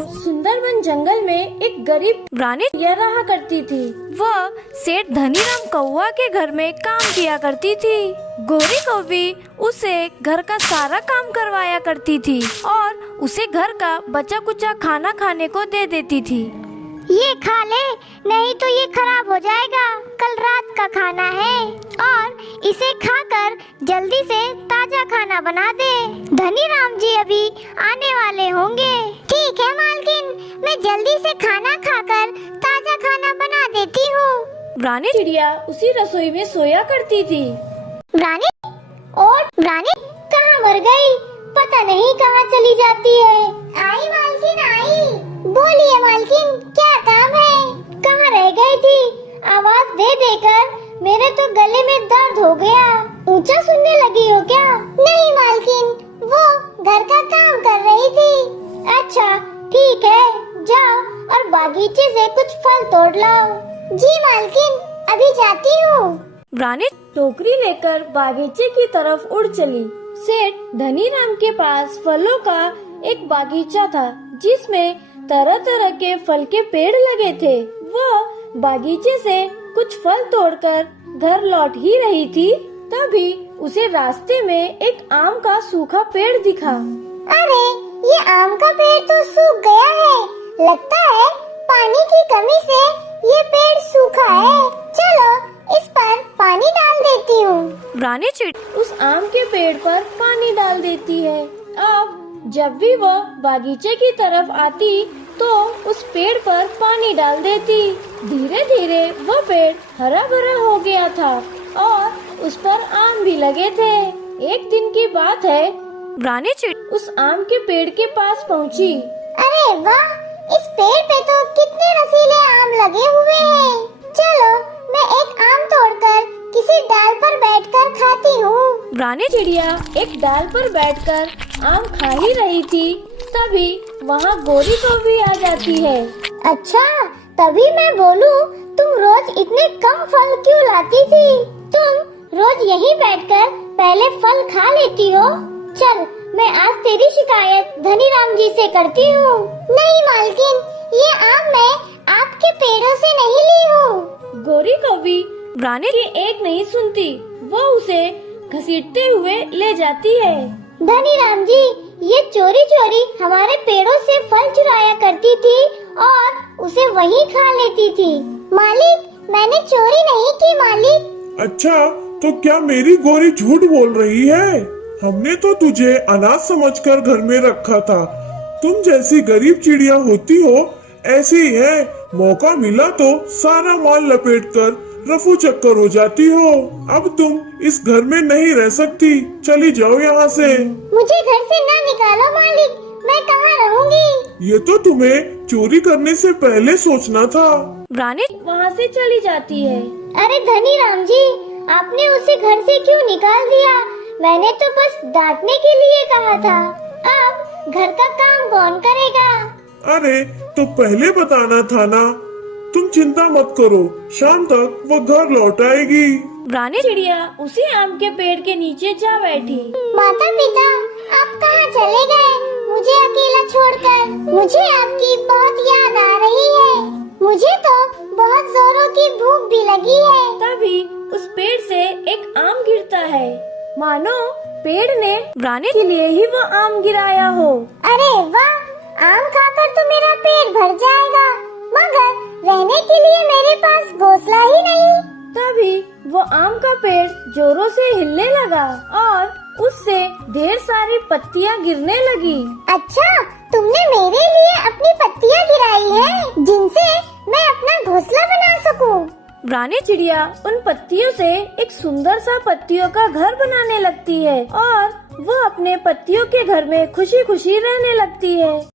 सुंदरबन जंगल में एक गरीब रानी चिड़िया रहा करती थी। वह सेठ धनीराम कौवा के घर में काम किया करती थी। गोरी कौवी उसे घर का सारा काम करवाया करती थी और उसे घर का बचा कुचा खाना खाने को दे देती थी। ये खा ले, नहीं तो ये खराब हो जाएगा। कल रात का खाना है और इसे खाकर जल्दी से ताजा खाना बना दे। धनीराम जी अभी आने वाले होंगे। ठीक है मालकिन, मैं जल्दी से खाना खाकर ताजा खाना बना देती हूँ। रानी चिड़िया उसी रसोई में सोया करती थी। रानी कहाँ मर गई? पता नहीं कहाँ चली जाती है। आई मालकिन आई। बोलिए मालकिन, क्या काम है? कहाँ रह गई थी? आवाज दे देकर मेरे तो गले में दर्द हो गया। ऊंचा सुनने लगी हो क्या? नहीं मालकिन, वो घर का काम कर रही थी। अच्छा ठीक है, जाओ और बागीचे से कुछ फल तोड़ लाओ। जी मालकिन, अभी जाती हूँ। रानी टोकरी लेकर बागीचे की तरफ उड़ चली। सेठ धनीराम के पास फलों का एक बागीचा था जिसमें तरह तरह के फल के पेड़ लगे थे। वह बागीचे से कुछ फल तोड़कर घर लौट ही रही थी, तभी उसे रास्ते में एक आम का सूखा पेड़ दिखा। अरे, ये आम का पेड़ तो सूख गया है। लगता है पानी की कमी से ये पेड़ सूखा है। चलो इस पर पानी डाल देती हूँ। रानी उस आम के पेड़ पर पानी डाल देती है। अब जब भी वह बागीचे की तरफ आती तो उस पेड़ पर पानी डाल देती। धीरे धीरे वह पेड़ हरा भरा हो गया था और उस पर आम भी लगे थे। एक दिन की बात है, रानी उस आम के पेड़ के पास पहुंची। अरे वाह, इस पेड़ पे तो कितने रसीले आम लगे हुए हैं। चलो मैं एक आम तोड़कर किसी डाल पर बैठकर खाती हूँ। रानी चिड़िया एक डाल पर बैठकर आम खा ही रही थी, तभी वहाँ गोरी कौवी आ जाती है। अच्छा, तभी मैं बोलूँ तुम रोज इतने कम फल क्यों लाती थी? तुम रोज यहीं बैठकर पहले फल खा लेती हो। चल, मैं आज तेरी शिकायत धनीराम जी से करती हूँ। नहीं मालकिन, ये आम मैं आपके पेड़ों से नहीं ली हूँ। गोरी कौवी रानी की एक नहीं सुनती, वो उसे घसीटते हुए ले जाती है। धनीराम जी, ये चोरी चोरी हमारे पेड़ों से फल चुराया करती थी और उसे वहीं खा लेती थी। मालिक, मैंने चोरी नहीं की मालिक। अच्छा, तो क्या मेरी गोरी झूठ बोल रही है? हमने तो तुझे अनाथ समझकर घर में रखा था। तुम जैसी गरीब चिड़िया होती हो ऐसी ही है, मौका मिला तो सारा माल लपेटकर रफू चक्कर हो जाती हो। अब तुम इस घर में नहीं रह सकती, चली जाओ यहाँ से। मुझे घर से ना निकालो मालिक, मैं कहाँ रहूँगी? ये तो तुम्हें चोरी करने से पहले सोचना था। रानी वहाँ से चली जाती है। अरे धनीराम जी, आपने उसे घर से क्यों निकाल दिया? मैंने तो बस डांटने के लिए कहा था। अब घर का काम कौन करेगा? अरे, तो पहले बताना था ना। तुम चिंता मत करो, शाम तक वो घर लौट आएगी। रानी चिड़िया उसी आम के पेड़ के नीचे जा बैठी। माता पिता, आप कहाँ चले गए मुझे अकेला छोड़कर? मुझे आपकी बहुत याद आ रही है। मुझे तो बहुत जोरों की भूख भी लगी है। तभी उस पेड़ से एक आम गिरता है, मानो पेड़ ने रानी के लिए ही वो आम गिराया हो। अरे वाह, आम खाकर तो मेरा पेट भर जाएगा, मगर रहने के लिए मेरे पास घोंसला ही नहीं। तभी वो आम का पेड़ जोरों से हिलने लगा और उससे ढेर सारी पत्तियां गिरने लगी। अच्छा, तुमने मेरे लिए अपनी पत्तियां गिराई है जिनसे मैं अपना घोंसला बना सकूं। रानी चिड़िया उन पत्तियों से एक सुंदर सा पत्तियों का घर बनाने लगती है और वो अपने पत्तियों के घर में खुशी खुशी रहने लगती है।